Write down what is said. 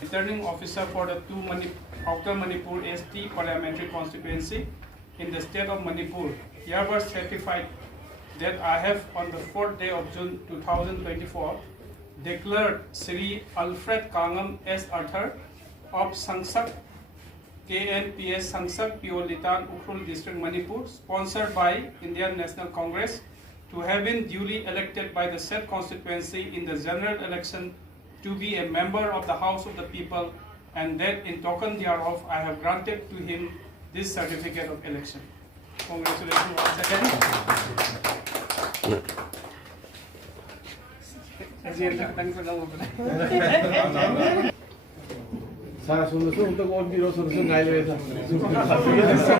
Returning officer for the Outer Manipur ST parliamentary constituency in the state of Manipur, hereby certified that I have on the 4th day of June 2024 declared Sri Alfred Kanngam as author of Sangsak KNPS Sangsak Piolitan Ukhrul District Manipur, sponsored by Indian National Congress, to have been duly elected by the said constituency in the general election to be a member of the House of the People, and that in token thereof I have granted to him this certificate of election. Congratulations once again. Saya sudah untuk orang biro sudah ngalir.